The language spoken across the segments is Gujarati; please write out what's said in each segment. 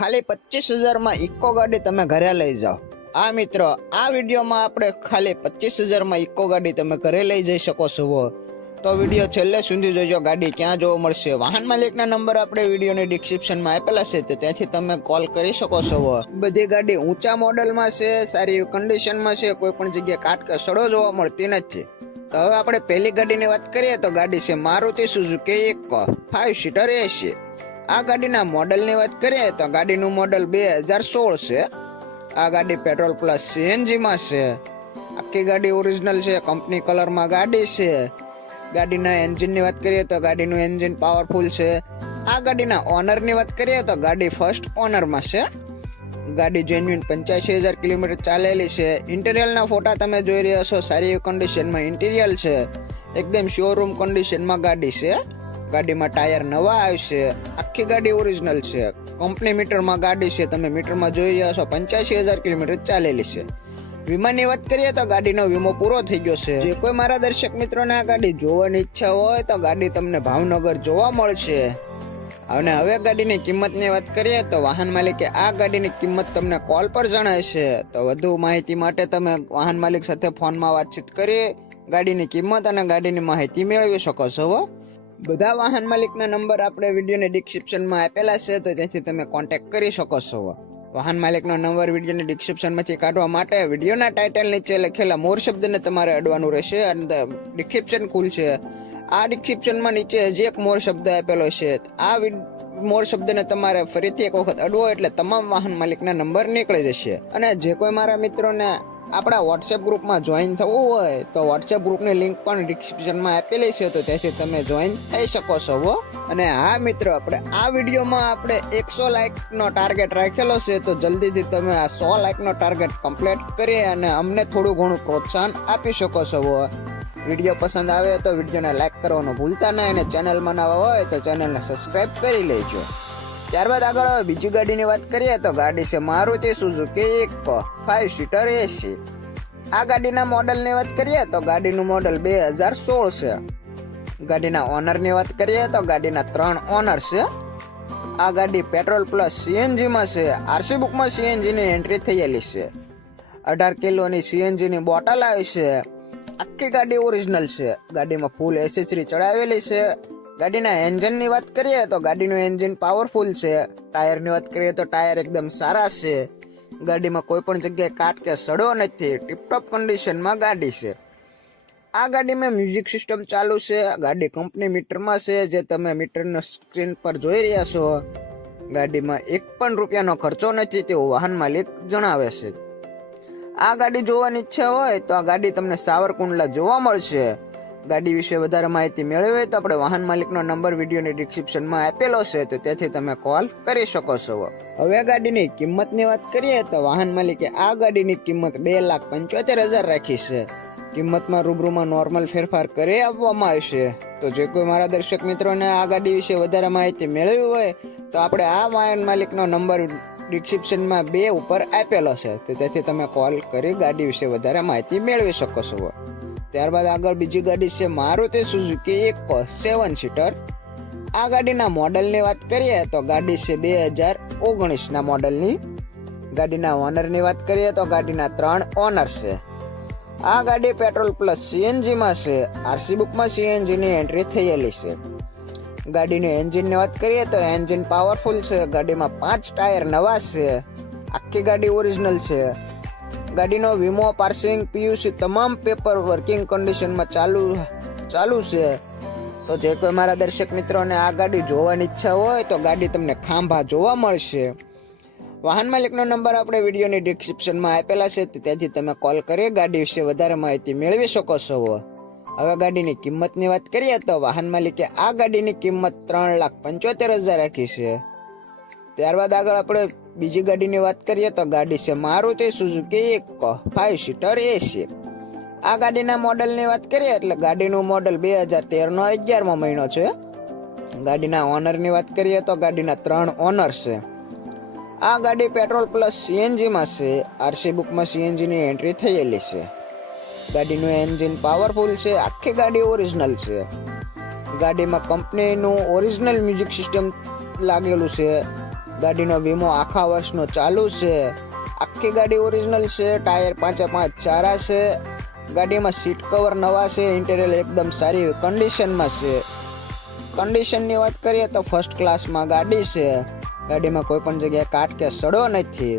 ખાલી 25,000 માં ઇકો ગાડી તમે ઘરે લઈ જાઓ। આ મિત્રો આ વિડીયોમાં આપણે ખાલી 25,000 માં ઇકો ગાડી તમે ઘરે લઈ જઈ શકો છો। તો વિડીયો છેલ્લે સુધી જોજો। ગાડી ક્યાં જોવા મળશે? વાહન માલિકના નંબર આપણે વિડીયોની ડિસ્ક્રિપ્શનમાં આપેલા છે, તો ત્યાંથી તમે કોલ કરી શકો છો। બધી ગાડી ઊંચા મોડલમાં છે, સારી કન્ડિશનમાં છે, કોઈ પણ જગ્યાએ કાટ કે સડો જોવા મળતી નથી। તો હવે આપણે પહેલી ગાડીની વાત કરીએ તો ગાડી છે Maruti Suzuki Eeco 5 seater AC. આ ગાડીના મોડલની વાત કરીએ તો ગાડીનું મોડલ 2016 છે। આ ગાડી પેટ્રોલ પ્લસ સીએનજી માં છે। આખી ગાડી ઓરિજિનલ છે, કંપની કલરમાં ગાડી છે। ગાડીના એન્જિનની વાત કરીએ તો ગાડીનું એન્જિન પાવરફુલ છે। આ ગાડીના ઓનરની વાત કરીએ તો ગાડી ફર્સ્ટ ઓનરમાં છે। ગાડી જેન્યુઇન 85,000 કિલોમીટર ચાલેલી છે। ઇન્ટિરિયરના ફોટા તમે જોઈ રહ્યા છો, સારી કન્ડિશનમાં ઇન્ટિરિયર છે, એકદમ શોરૂમ કન્ડિશનમાં ગાડી છે। ગાડીમાં ટાયર નવા આવશે, આખી ગાડી ઓરિજિનલ છે, કંપની મીટરમાં ગાડી છે, તમે મીટરમાં જોઈ રહ્યા છો 85,000 કિલોમીટર ચાલેલી છે। વીમાની વાત કરીએ તો ગાડીનો વીમો પૂરો થઈ ગયો છે। જે કોઈ મારા દર્શક મિત્રોને આ ગાડી જોવાની ઈચ્છા હોય તો ગાડી તમને ભાવનગર જોવા મળશે। અને હવે ગાડીની કિંમતની વાત કરીએ તો વાહન માલિકે આ ગાડીની કિંમત તમને કોલ પર જણાવશે। તો વધુ માહિતી માટે તમે વાહન માલિક સાથે ફોનમાં વાતચીત કરી ગાડીની કિંમત અને ગાડીની માહિતી મેળવી શકો છો। બધા વાહન માલિકના નંબર આપણે વિડીયોની ડિસ્ક્રિપ્શનમાં આપેલા છે, તો ત્યાંથી તમે કોન્ટેક્ટ કરી શકો છો। વાહન માલિકનો નંબર વિડીયોની ડિસ્ક્રિપ્શનમાંથી કાઢવા માટે વિડીયોના ટાઇટલ નીચે લખેલા મોર શબ્દને તમારે અડવાનું રહેશે અને ડિસ્ક્રિપ્શન ખુલશે। આ ડિસ્ક્રિપ્શનમાં નીચે હજી એક મોર શબ્દ આપેલો છે, આ મોર શબ્દને તમારે ફરીથી એક વખત અડવો એટલે તમામ વાહન માલિકના નંબર નીકળી જશે। અને જે કોઈ મારા મિત્રોને આપણા વોટ્સએપ ગ્રુપમાં જોઈન થવું હોય તો વોટ્સએપ ગ્રુપની લિંક પણ ડિસ્ક્રિપ્શનમાં આપેલી છે, તો ત્યાંથી તમે જોઈન થઈ શકો છો। અને હા મિત્રો, આપણે આ વિડીયોમાં આપણે 100 લાઇકનો ટાર્ગેટ રાખેલો છે, તો જલ્દીથી તમે આ 100 લાઇકનો ટાર્ગેટ કમ્પ્લીટ કરી અને અમને થોડું ઘણું પ્રોત્સાહન આપી શકો છો। વિડીયો પસંદ આવે તો વિડીયોને લાઇક કરવાનું ભૂલતા નહીં અને ચેનલમાં નવા હોય તો ચેનલને સબસ્ક્રાઇબ કરી લેજો। ત્યારબાદ આગળ હવે બીજી ગાડીની વાત કરીએ તો ગાડી છે Maruti Suzuki Eeco 5 seater AC. આ ગાડીના મોડલની વાત કરીએ તો ગાડીનું મોડલ 2016 છે। ગાડીના ઓનરની વાત કરીએ તો ગાડીના 3 ઓનર છે। આ ગાડી પેટ્રોલ પ્લસ સીએનજીમાં છે। આરસી બુકમાં સીએનજીની એન્ટ્રી થયેલી છે। 18 કિલોની સીએનજીની બોટલ આવી છે। આખી ગાડી ઓરિજિનલ છે। ગાડીમાં ફૂલ એસેસરી ચડાવેલી છે। ગાડીના એન્જિનની વાત કરીએ તો ગાડીનું એન્જિન પાવરફુલ છે। ટાયરની વાત કરીએ તો ટાયર એકદમ સારા છે। ગાડીમાં કોઈ પણ જગ્યાએ કાટ કે સડો નથી, ટીપટોપ કન્ડિશનમાં ગાડી છે। આ ગાડીમાં મ્યુઝિક સિસ્ટમ ચાલુ છે। ગાડી કંપની મીટરમાં છે, જે તમે મીટરના સ્ક્રીન પર જોઈ રહ્યા છો। ગાડીમાં 1 પણ રૂપિયાનો ખર્ચો નથી તેવું વાહન માલિક જણાવે છે। આ ગાડી જોવાની ઈચ્છા હોય તો આ ગાડી તમને સાવરકુંડલા જોવા મળશે। ગાડી વિશે વધારે માહિતી મેળવી હોય તો આપણે વાહન માલિકનો નંબર વિડીયોની ડિસ્ક્રિપ્શનમાં આપેલો છે, તો ત્યાંથી તમે કોલ કરી શકો છો। હવે ગાડીની કિંમતની વાત કરીએ તો વાહન માલિકે આ ગાડીની કિંમત 2,75,000 રાખી છે। કિંમતમાં રૂબરૂમાં નોર્મલ ફેરફાર કરી આપવામાં આવશે। તો જે કોઈ મારા દર્શક મિત્રોને આ ગાડી વિશે વધારે માહિતી મેળવી હોય તો આપણે આ વાહન માલિકનો નંબર ડિસ્ક્રિપ્શનમાં 2 ઉપર આપેલો છે, તો તેથી તમે કોલ કરી ગાડી વિશે વધારે માહિતી મેળવી શકો છો। ત્યારબાદ આગળ બીજી ગાડી છે મારુતિ સુઝુકી ઇકો 7 સીટર। આ ગાડીના મોડલની વાત કરીએ તો ગાડી છે 2019ના મોડલની। ગાડીના ઓનરની વાત કરીએ તો ગાડીના 3 ઓનર છે। આ ગાડી પેટ્રોલ પ્લસ સીએનજીમાં છે। આરસી બુકમાં સીએનજીની એન્ટ્રી થયેલી છે। ગાડીની એન્જિનની વાત કરીએ તો એન્જિન પાવરફુલ છે। ગાડીમાં 5 ટાયર નવા છે। આખી ગાડી ઓરિજિનલ છે। ગાડીનો વીમો, પાર્સિંગ, પીયુસી તમામ પેપર વર્કિંગ કન્ડિશનમાં ચાલુ છે। તો જે કોઈ મારા દર્શક મિત્રોને આ ગાડી જોવાની ઈચ્છા હોય તો ગાડી તમને ખાંભા જોવા મળશે। વાહન માલિકનો નંબર આપણે વિડીયોની ડિસ્ક્રિપ્શનમાં આપેલા છે, ત્યાંથી તમે કોલ કરી ગાડી વિશે વધારે માહિતી મેળવી શકો છો। હવે ગાડીની કિંમતની વાત કરીએ તો વાહન માલિકે આ ગાડીની કિંમત 3,75,000 રાખી છે। ત્યારબાદ આગળ આપણે બીજી ગાડીની વાત કરીએ તો ગાડી છે Maruti Suzuki Eeco 5 seater AC. આ ગાડીના મોડલની વાત કરીએ એટલે ગાડીનું મોડલ 2013નો 11મો મહિનો છે। ગાડીના ઓનરની વાત કરીએ તો ગાડીના 3 ઓનર છે। આ ગાડી પેટ્રોલ પ્લસ સીએનજીમાં છે। આરસી બુકમાં સીએનજીની એન્ટ્રી થયેલી છે। ગાડીનું એન્જિન પાવરફુલ છે। આખી ગાડી ઓરિજિનલ છે। ગાડીમાં કંપનીનું ઓરિજિનલ મ્યુઝિક સિસ્ટમ લાગેલું છે। ગાડીનો વીમો આખા વર્ષનો ચાલુ છે. આખી ગાડી ઓરિજિનલ છે. ટાયર 5 ચારા છે. ગાડીમાં સીટ કવર નવા છે. ઇન્ટિરિયર એકદમ સારી કન્ડિશનમાં છે. કન્ડિશનની વાત કરીએ તો ફર્સ્ટ ક્લાસમાં ગાડી છે. ગાડીમાં કોઈ પણ જગ્યાએ કાટ કે સડો નથી.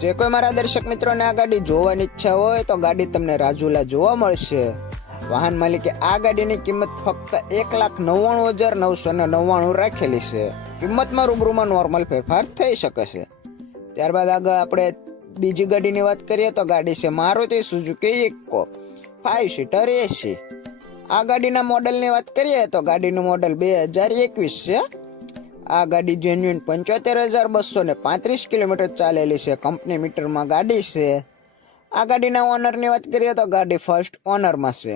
જે કોઈ મારા દર્શક મિત્રોને આ ગાડી જોવાની ઈચ્છા હોય તો ગાડી તમને રાજુલા જોવા મળશે. વાહન માલિકે આ ગાડીની કિંમત ફક્ત 1,99,999 રાખેલી છે. કિંમતમાં રૂબરૂમાં નોર્મલ ફેરફાર થઈ શકે છે. ત્યારબાદ આગળ આપણે બીજી ગાડીની વાત કરીએ તો ગાડી છે Maruti Suzuki Eeco 5 seater AC. આ ગાડીના મોડલની વાત કરીએ તો ગાડીનું મોડલ 2021 છે. આ ગાડી જેન્યુઇન 75,235 કિલોમીટર ચાલેલી છે. કંપની મીટરમાં ગાડી છે. આ ગાડીના ઓનરની વાત કરીએ તો ગાડી ફર્સ્ટ ઓનરમાં છે.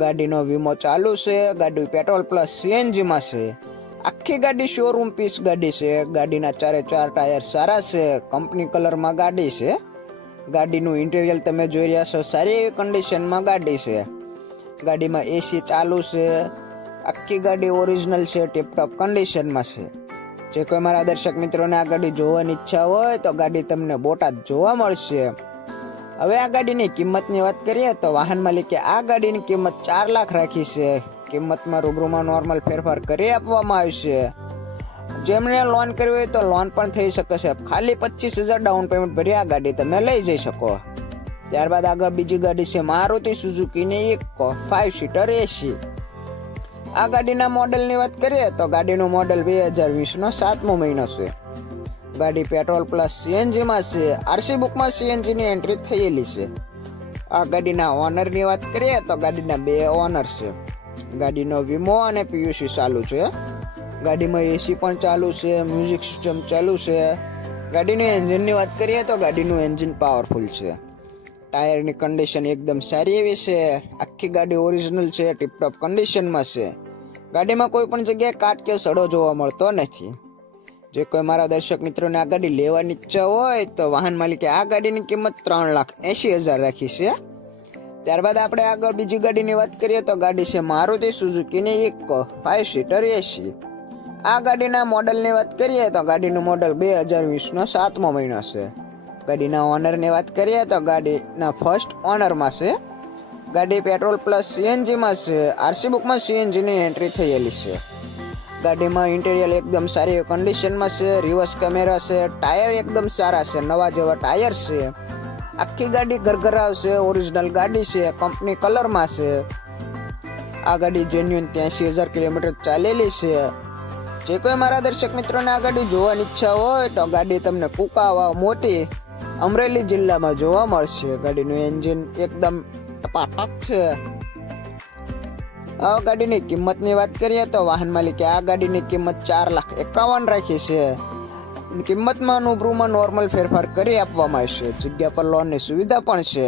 ગાડીનો વીમો ચાલુ છે. ગાડી પેટ્રોલ પ્લસ સીએનજીમાં છે. આખી ગાડી શોરૂમ પીસ ગાડી છે. ગાડીના 4 ટાયર સારા છે. કંપની કલરમાં ગાડી છે. ગાડીનું ઇન્ટિરિયર તમે જોઈ રહ્યા છો, સારી એવી કન્ડિશનમાં ગાડી છે. ગાડીમાં એસી ચાલુ છે. આખી ગાડી ઓરિજિનલ છે, ટીપટોપ કન્ડિશનમાં છે. જે કોઈ મારા દર્શક મિત્રોને આ ગાડી જોવાની ઈચ્છા હોય તો ગાડી તમને બોટાદ જોવા મળશે. હવે આ ગાડીની કિંમતની વાત કરીએ તો વાહન માલિકે આ ગાડીની કિંમત 4 લાખ રાખી છે. કિંમતમાં રૂબરૂમાં નોર્મલ ફેરફાર કરી આપવામાં આવશે. જેમને લોન કરવી હોય તો લોન પણ થઈ શકે છે. ખાલી 25,000 ડાઉન પેમેન્ટ ભરી આ ગાડી તમે લઈ જઈ શકો. ત્યારબાદ આગળ બીજી ગાડી છે મારુતિ સુઝુકીની ઇકો 5 સીટર એસી. આ ગાડીના મોડલની વાત કરીએ તો ગાડીનું મોડલ 2020નો 7મો મહિનો છે. ગાડી પેટ્રોલ પ્લસ સીએનજીમાં છે. આરસી બુકમાં સીએનજીની એન્ટ્રી થયેલી છે. આ ગાડીના ઓનરની વાત કરીએ તો ગાડીના 2 ઓનર છે. ગાડીનો વીમો અને પીયુસી ચાલુ છે. ગાડીમાં એસી પણ ચાલુ છે. મ્યુઝિક સિસ્ટમ ચાલુ છે. ગાડીની એન્જિનની વાત કરીએ તો ગાડીનું એન્જિન પાવરફુલ છે. ટાયરની કન્ડિશન એકદમ સારી એવી છે. આખી ગાડી ઓરિજિનલ છે, ટીપટોપ કન્ડિશનમાં છે. ગાડીમાં કોઈ પણ જગ્યાએ કાટ કે સડો જોવા મળતો નથી. જે કોઈ મારા દર્શક મિત્રોને આ ગાડી લેવાની ઈચ્છા હોય તો વાહન માલિકે આ ગાડીની કિંમત 3,80,000 રાખી છે. ત્યારબાદ આપણે આગળ બીજી ગાડીની વાત કરીએ તો ગાડી છે મારુતિ સુઝુકીની ઇકો 5 સીટર એસી. આ ગાડીના મોડલની વાત કરીએ તો ગાડીનું મોડલ 2020નો 7મો મહિનો છે. ગાડીના ઓનરની વાત કરીએ તો ગાડીના ફર્સ્ટ ઓનરમાં છે. ગાડી પેટ્રોલ પ્લસ સીએનજીમાં છે. આરસી બુકમાં સીએનજીની એન્ટ્રી થયેલી છે. ગાડીમાં ઇન્ટિરિયર એકદમ સારી કન્ડિશનમાં છે. રિવર્સ કેમેરા છે. ટાયર એકદમ સારા છે, નવા જેવા ટાયર છે. આખી ગાડી ઘરઘરાવ છે. ઓરિજિનલ ગાડી છે. કંપની કલરમાં છે. આ ગાડી જેન્યુઇન 83,000 કિલોમીટર ચાલેલી છે. જે કોઈ મારા દર્શક મિત્રોને આ ગાડી જોવાની ઈચ્છા હોય તો ગાડી તમને કુકાવા મોટી અમરેલી જિલ્લામાં જોવા મળશે. ગાડીનું એન્જિન એકદમ ટપાટપ છે. આ ગાડીની કિંમતની વાત કરીએ તો વાહન માલિકે આ ગાડીની કિંમત 4,51,000 રાખી છે. કિંમતમાં રૂબરૂમાં નોર્મલ ફેરફાર કરી આપવામાં આવશે. જગ્યા પર લોનની સુવિધા પણ છે.